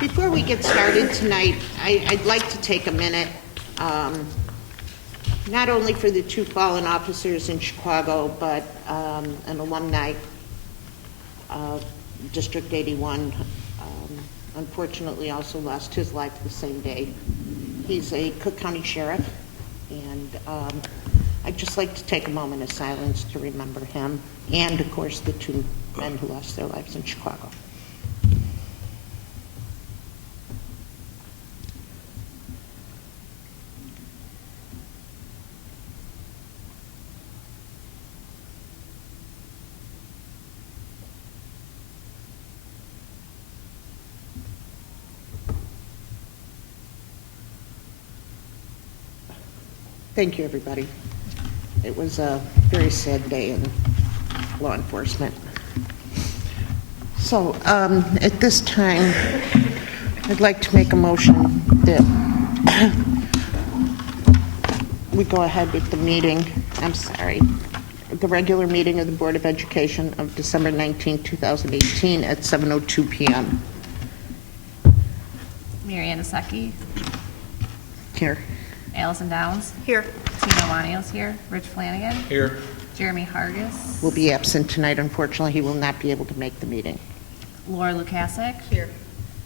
Before we get started tonight, I'd like to take a minute, not only for the two fallen officers in Chicago, but an alumni, District 81, unfortunately also lost his life the same day. He's a Cook County Sheriff, and I'd just like to take a moment of silence to remember him, and of course the two men who lost their lives in Chicago. Thank you, everybody. It was a very sad day in law enforcement. So at this time, I'd like to make a motion that we go ahead with the meeting, the regular meeting of the Board of Education of December 19, 2018 at 7:02 p.m. Mary Ann Asecki. Here. Allison Downs. Here. Tina Waniels here. Rich Flanagan. Here. Jeremy Hargis. Will be absent tonight. Unfortunately, he will not be able to make the meeting. Laura Lukasik. Here.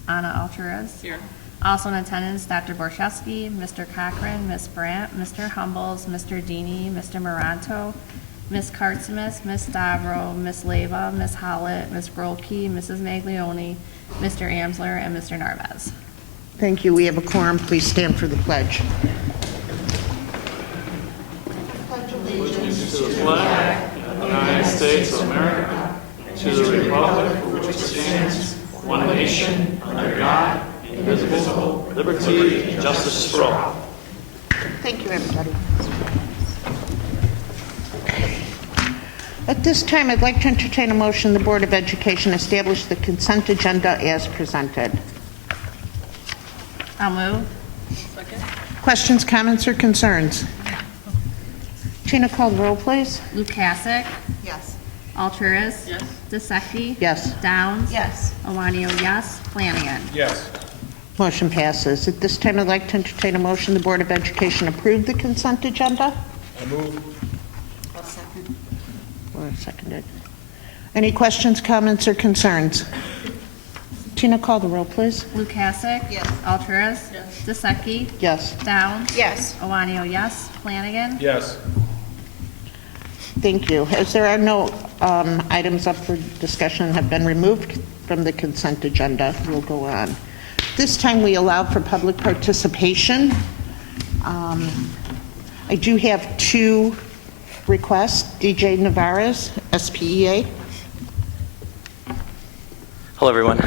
Anna Alturas. Here. Also in attendance, Dr. Borszewski, Mr. Cochran, Ms. Brandt, Mr. Humbles, Mr. Dini, Mr. Moranto, Ms. Kartsimis, Ms. Stavro, Ms. Leva, Ms. Hollett, Ms. Grolke, Mrs. Maglione, Mr. Amsler, and Mr. Narvez. Thank you. We have a quorum. Please stand for the pledge. Allegiance to the flag of the United States of America, to the republic for which it stands, one nation, under God, indivisible, liberty and justice for all. Thank you, everybody. At this time, I'd like to entertain a motion the Board of Education establish the consent agenda as presented. I'll move. Second. Questions, comments, or concerns? Tina, call the roll, please. Lukasik. Yes. Alturas. Yes. Desecki. Yes. Downs. Yes. Awanio, yes. Flanagan. Yes. Motion passes. At this time, I'd like to entertain a motion the Board of Education approve the consent agenda. I move. I'll second. Or seconded. Any questions, comments, or concerns? Tina, call the roll, please. Lukasik. Yes. Alturas. Yes. Desecki. Yes. Downs. Yes. Awanio, yes. Flanagan. Yes. Thank you. As there are no items up for discussion have been removed from the consent agenda, we'll go on. This time we allow for public participation. I do have two requests. DJ Navarez, SPEA. Hello, everyone.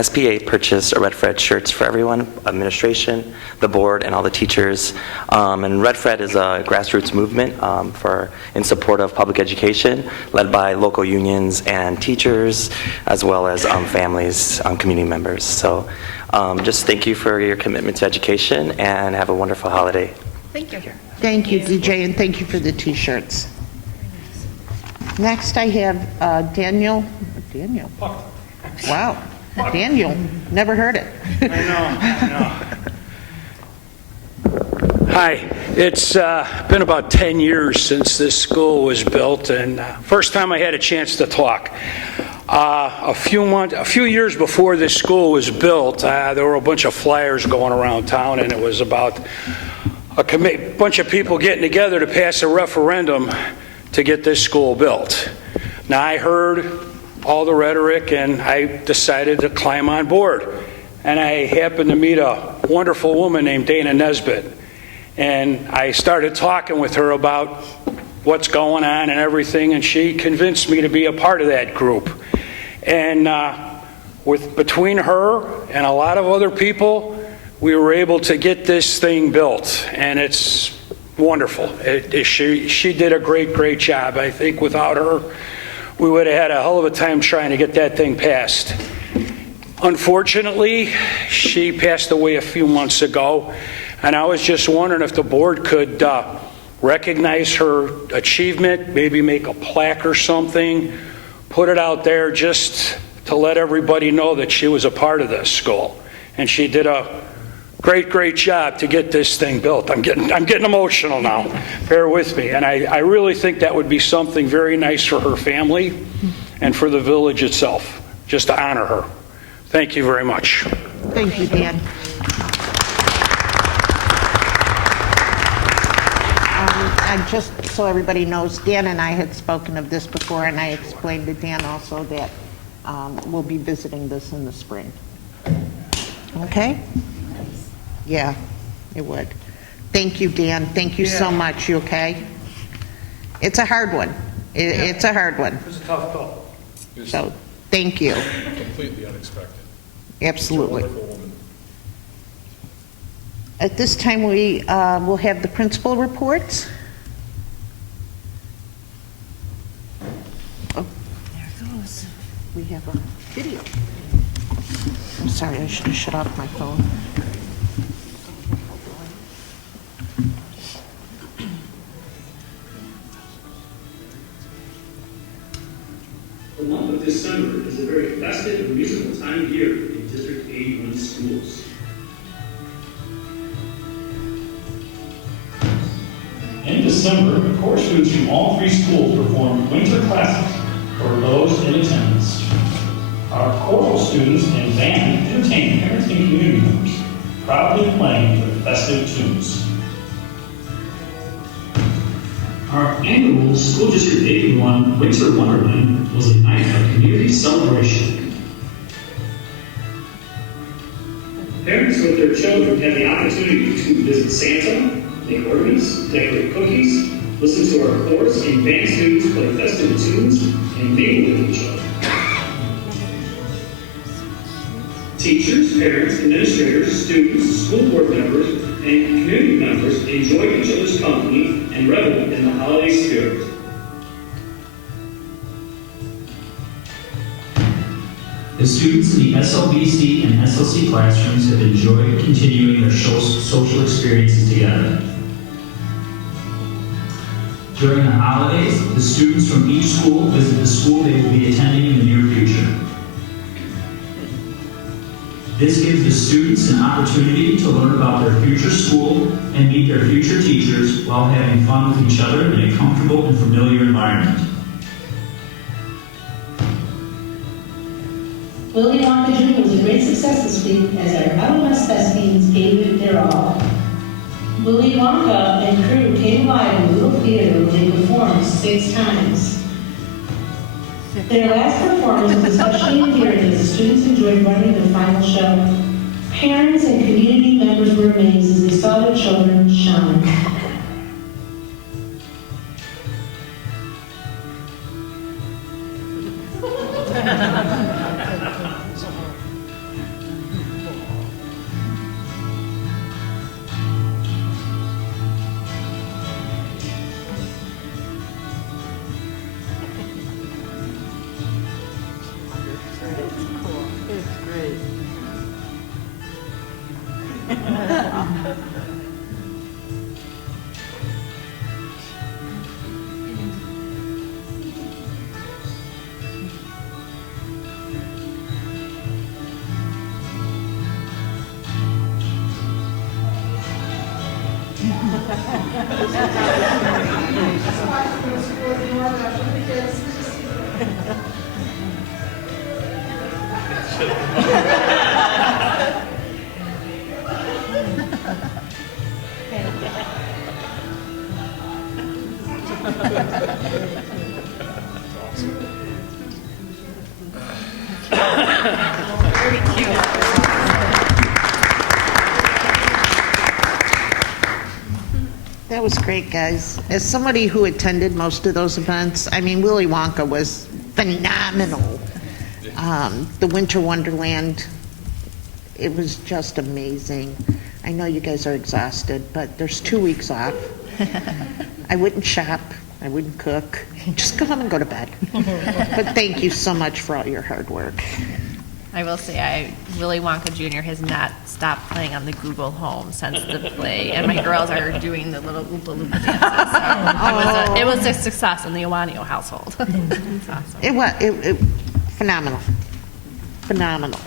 SPA purchased Red Fred shirts for everyone, administration, the board, and all the teachers. And Red Fred is a grassroots movement in support of public education, led by local unions and teachers, as well as families, community members. So just thank you for your commitment to education, and have a wonderful holiday. Thank you. Thank you, DJ, and thank you for the T-shirts. Next, I have Daniel. Daniel. Wow. Daniel. Never heard it. I know. Hi. It's been about 10 years since this school was built, and first time I had a chance to talk. A few years before this school was built, there were a bunch of flyers going around town, and it was about a bunch of people getting together to pass a referendum to get this school built. Now, I heard all the rhetoric, and I decided to climb on board. And I happened to meet a wonderful woman named Dana Nesbitt. And I started talking with her about what's going on and everything, and she convinced me to be a part of that group. And between her and a lot of other people, we were able to get this thing built, and it's wonderful. She did a great job. I think without her, we would have had a hell of a time trying to get that thing passed. Unfortunately, she passed away a few months ago, And I was just wondering if the board could recognize her achievement, maybe make a plaque or something, put it out there just to let everybody know that she was a part of this school. And she did a great job to get this thing built. I'm getting emotional now. Bear with me. And I really think that would be something very nice for her family and for the village itself, just to honor her. Thank you very much. Thank you, Dan. Just so everybody knows, Dan and I had spoken of this before, and I explained to Dan also that we'll be visiting this in the spring. Okay? Yeah, it would. Thank you, Dan. Thank you so much. You okay? It's a hard one. It's a hard one. It's a tough call. So, thank you. Completely unexpected. Absolutely. Wonderful woman. At this time, we will have the principal reports. Oh, there it goes. We have a video. I'm sorry, I should have shut off my phone. The month of December is a very festive and musical time of year in District 81 schools. In December, core students from all three schools perform winter classes for those in attendance. Our choral students and band entertain parents and community members, proudly playing their festive tunes. Our annual School District 81 Winter Wonderland was a night of community celebration. Parents with their children had the opportunity to visit Santa, make ornaments, decorate cookies, listen to our chorus and band students play festive tunes, and mingle with each other. Teachers, parents, administrators, students, school board members, and community members enjoy each other's company and revel in the holiday spirit. The students in the SLBC and SLC classrooms have enjoyed continuing their social experiences together. During the holidays, the students from each school visit the school they will be attending in the near future. This gives the students an opportunity to learn about their future school and meet their future teachers while having fun with each other in a comfortable and familiar environment. Willy Wonka Jr. was a great success this week as our LMS thespians gave it their all. Willy Wonka and crew came alive in the little theater where they performed 6 times. Their last performance was especially endearing as the students enjoyed running their final show. Parents and community members were amazed as they saw their children shine. That was great, guys. As somebody who attended most of those events, I mean, Willy Wonka was phenomenal. The Winter Wonderland, it was just amazing. I know you guys are exhausted, but there's 2 weeks off. I wouldn't shop. I wouldn't cook. Just go home and go to bed. But thank you so much for all your hard work. I will say, Willy Wonka Jr. has not stopped playing on the Google Home since the play, and my girls are doing the little Oompa Loompa dances. So it was a success in the Iwanio household. It's awesome. It was phenomenal. Phenomenal.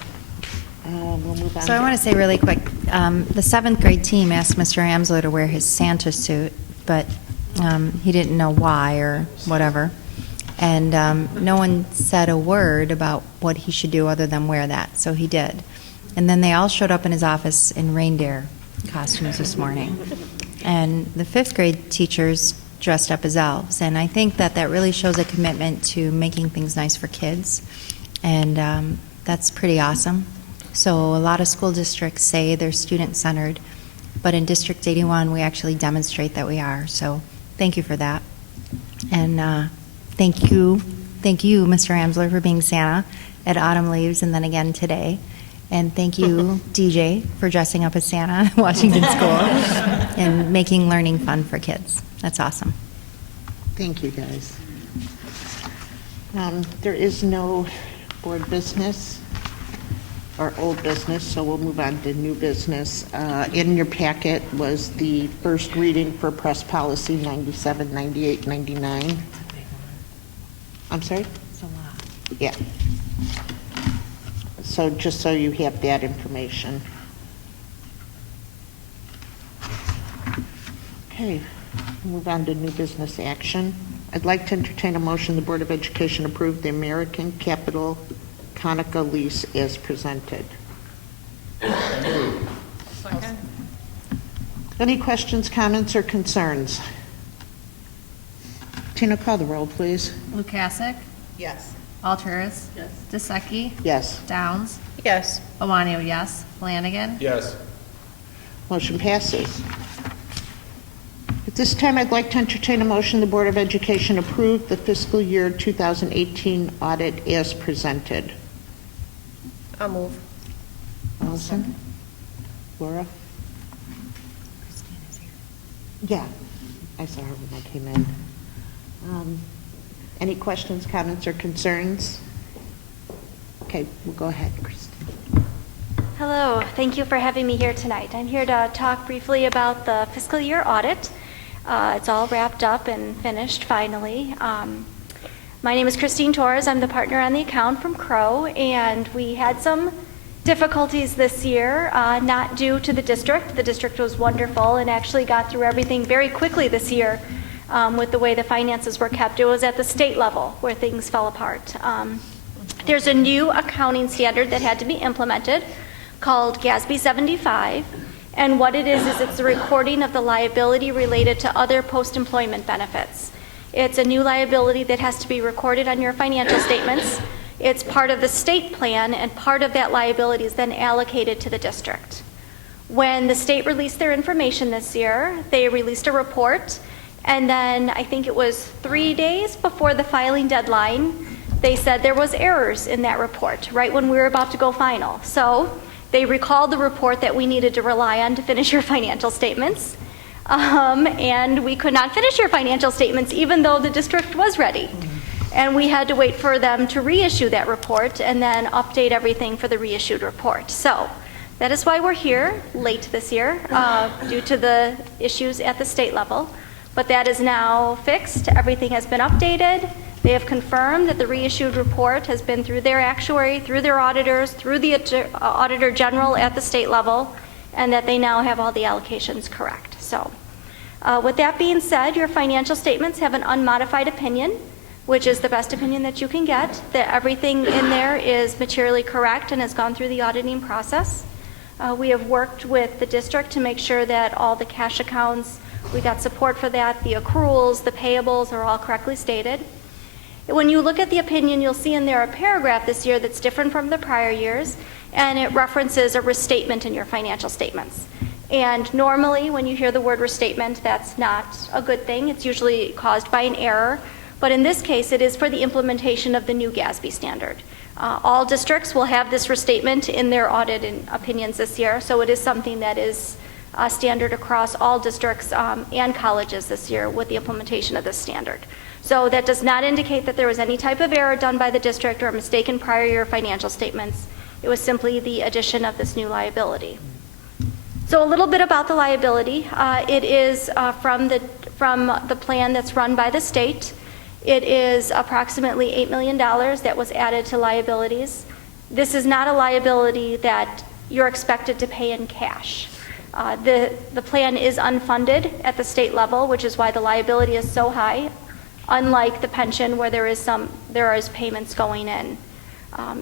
We'll move on. So I want to say really quick, the 7th grade team asked Mr. Amsler to wear his Santa suit, but he didn't know why or whatever. And no one said a word about what he should do other than wear that, so he did. And then they all showed up in his office in reindeer costumes this morning. And the 5th grade teachers dressed up as elves. And I think that that really shows a commitment to making things nice for kids. And that's pretty awesome. So a lot of school districts say they're student-centered, but in District 81, we actually demonstrate that we are. So thank you for that. And thank you, Mr. Amsler, for being Santa at Autumn Leaves and then again today. And thank you, DJ, for dressing up as Santa at Washington School and making learning fun for kids. That's awesome. Thank you, guys. There is no board business or old business, so we'll move on to new business. In your packet was the first reading for Press Policy 97, 98, 99. I'm sorry? It's a lot. Yeah. So just so you have that information. Okay, move on to new business action. I'd like to entertain a motion the Board of Education approve the American Capital Conica lease as presented. Second. Any questions, comments, or concerns? Tina, call the roll, please. Lukasik, Yes. Alturas, Yes. DeSecchi, Yes. Downs, Yes. Iwanio, yes. Flanagan. Yes. Motion passes. At this time, I'd like to entertain a motion the Board of Education approve the fiscal year 2018 audit as presented. I'll move. Allison? Laura? Yeah, I saw her when I came in. Any questions, comments, or concerns? Okay, we'll go ahead, Christine. Hello, thank you for having me here tonight. I'm here to talk briefly about the fiscal year audit. It's all wrapped up and finished finally. My name is Christine Torres. I'm the partner on the account from Crow, and we had some difficulties this year, not due to the district. The district was wonderful and actually got through everything very quickly this year with the way the finances were kept. It was at the state level where things fell apart. There's a new accounting standard that had to be implemented called GASB 75. And what it is it's the recording of the liability related to other post-employment benefits. It's a new liability that has to be recorded on your financial statements. It's part of the state plan, and part of that liability is then allocated to the district. When the state released their information this year, they released a report, and then I think it was 3 days before the filing deadline, they said there was errors in that report, right when we were about to go final. So they recalled the report that we needed to rely on to finish your financial statements. And we could not finish your financial statements even though the district was ready. And we had to wait for them to reissue that report and then update everything for the reissued report. So that is why we're here late this year due to the issues at the state level. But that is now fixed. Everything has been updated. They have confirmed that the reissued report has been through their actuary, through their auditors, through the Auditor General at the state level, and that they now have all the allocations correct. So with that being said, your financial statements have an unmodified opinion, which is the best opinion that you can get, that everything in there is materially correct and has gone through the auditing process. We have worked with the district to make sure that all the cash accounts, we got support for that, the accruals, the payables are all correctly stated. When you look at the opinion, you'll see in there a paragraph this year that's different from the prior years, and it references a restatement in your financial statements. And normally, when you hear the word restatement, that's not a good thing. It's usually caused by an error. But in this case, it is for the implementation of the new GASB standard. All districts will have this restatement in their audit and opinions this year, so it is something that is standard across all districts and colleges this year with the implementation of this standard. So that does not indicate that there was any type of error done by the district or a mistake in prior year financial statements. It was simply the addition of this new liability. So a little bit about the liability. It is from the plan that's run by the state. It is approximately $8 million that was added to liabilities. This is not a liability that you're expected to pay in cash. The plan is unfunded at the state level, which is why the liability is so high, unlike the pension where there is payments going in.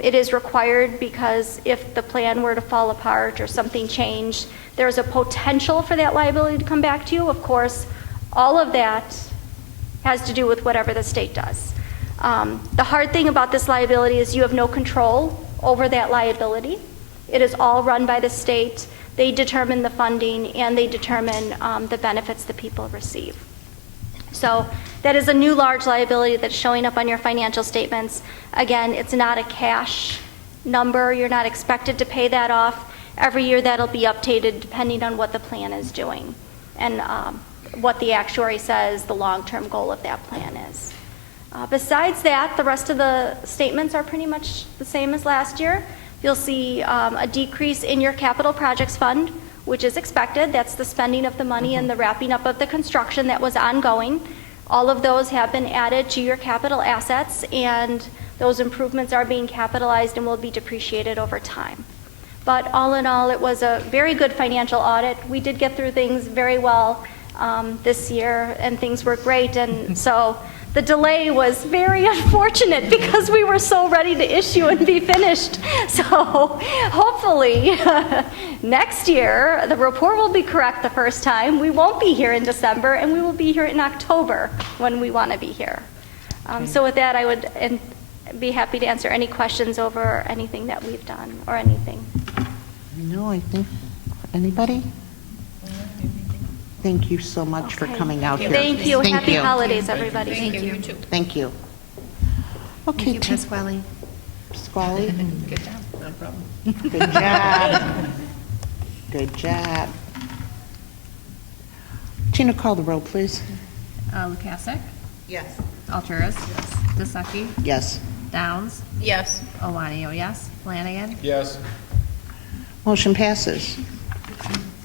It is required because if the plan were to fall apart or something changed, there's a potential for that liability to come back to you. Of course, all of that has to do with whatever the state does. The hard thing about this liability is you have no control over that liability. It is all run by the state. They determine the funding and they determine the benefits that people receive. So that is a new large liability that's showing up on your financial statements. Again, it's not a cash number. You're not expected to pay that off. Every year that'll be updated depending on what the plan is doing and what the actuary says the long-term goal of that plan is. Besides that, the rest of the statements are pretty much the same as last year. You'll see a decrease in your capital projects fund, which is expected. That's the spending of the money and the wrapping up of the construction that was ongoing. All of those have been added to your capital assets, and those improvements are being capitalized and will be depreciated over time. But all in all, it was a very good financial audit. We did get through things very well this year, and things were great. And so the delay was very unfortunate because we were so ready to issue and be finished. So hopefully next year the report will be correct the first time. We won't be here in December, and we will be here in October when we want to be here. So with that, I would be happy to answer any questions over anything that we've done or anything. No, I think, anybody? Thank you so much for coming out here. Thank you. Happy holidays, everybody. Thank you. You too. Thank you. Okay, Thank you, Pasquale. Pasquale. Good job. No problem. Good job. Good job. Tina, call the roll, please. Lukasik? Yes. Alturas? Yes. Dusecki? Yes. Downs? Yes. Owanio, yes. Flanagan? Yes. Motion passes.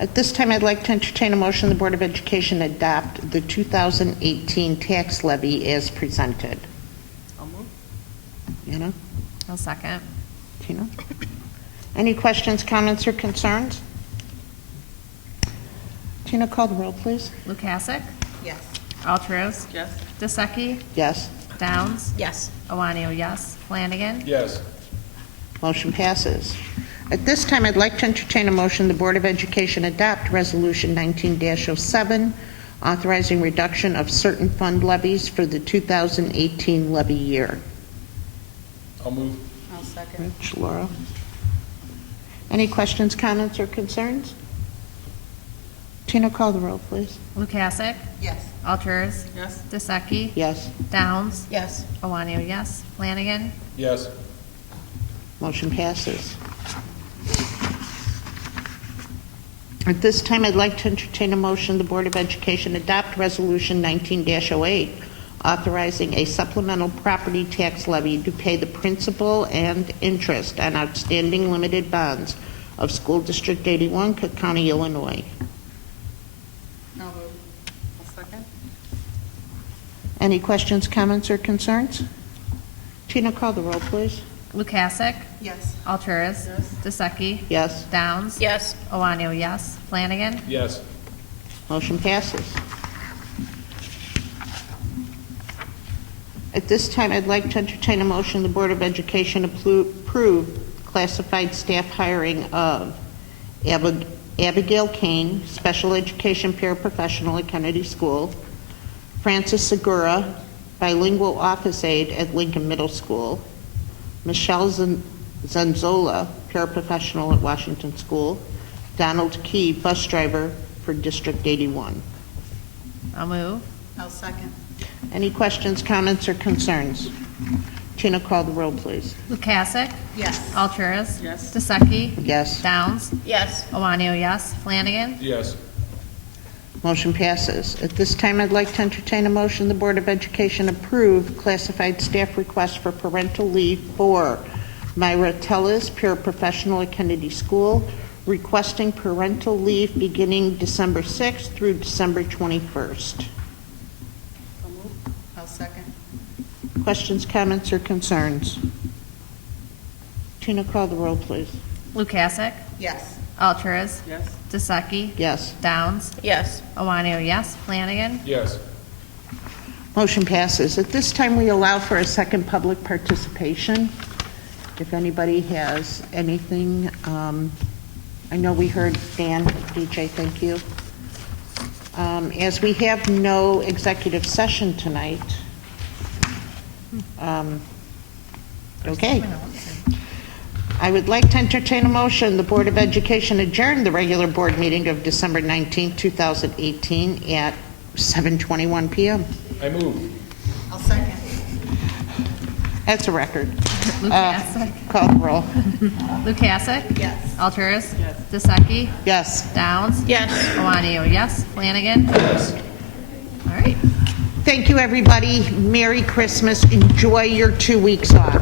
At this time, I'd like to entertain a motion the Board of Education adopt the 2018 tax levy as presented. I'll move. Anna? I'll second. Tina? Any questions, comments, or concerns? Tina, call the roll, please. Lukasik? Yes. Alturas? Yes. Dusecki? Yes. Downs? Yes. Owanio, yes. Flanagan? Yes. Motion passes. At this time, I'd like to entertain a motion the Board of Education adopt Resolution 19-07, authorizing reduction of certain fund levies for the 2018 levy year. I'll move. I'll second. Rich, Laura? Any questions, comments, or concerns? Tina, call the roll, please. Lukasik? Yes. Alturas? Yes. Dusecki? Yes. Downs? Yes. Owanio, yes. Flanagan? Yes. Motion passes. At this time, I'd like to entertain a motion the Board of Education adopt Resolution 19-08, authorizing a supplemental property tax levy to pay the principal and interest on outstanding limited bonds of School District 81, Cook County, Illinois. I'll move. I'll second. Any questions, comments, or concerns? Tina, call the roll, please. Lukasik? Yes. Alturas? Yes. Dusecki? Yes. Downs? Yes. Owanio, yes. Flanagan? Yes. Motion passes. At this time, I'd like to entertain a motion the Board of Education approve classified staff hiring of Abigail Kane, special education paraprofessional at Kennedy School, Francis Segura, bilingual office aide at Lincoln Middle School, Michelle Zanzola, paraprofessional at Washington School, Donald Key, bus driver for District 81. I'll move. I'll second. Any questions, comments, or concerns? Tina, call the roll, please. Lukasik? Yes. Alturas? Yes. Dusecki? Yes. Downs? Yes. Owanio, yes. Flanagan? Yes. Motion passes. At this time, I'd like to entertain a motion the Board of Education approve classified staff request for parental leave for Myra Tellis, paraprofessional at Kennedy School, requesting parental leave beginning December 6th through December 21st. I'll move. I'll second. Questions, comments, or concerns? Tina, call the roll, please. Lukasik? Yes. Alturas? Yes. DeSeki? Yes. Downs? Yes. Owanio, yes. Flanagan? Yes. Motion passes. At this time, we allow for a second public participation. If anybody has anything, I know we heard Dan, DJ, thank you. As we have no executive session tonight, okay. I would like to entertain a motion, the Board of Education adjourn the regular board meeting of December 19, 2018 at 7:21 PM. I move. I'll second. That's a record. Lukasik? Call the roll. Lukasik? Yes. Alturas? Yes. DeSeki? Yes. Downs? Yes. Owanio, yes. Flanagan? Yes. All right. Thank you, everybody. Merry Christmas. Enjoy your 2 weeks off.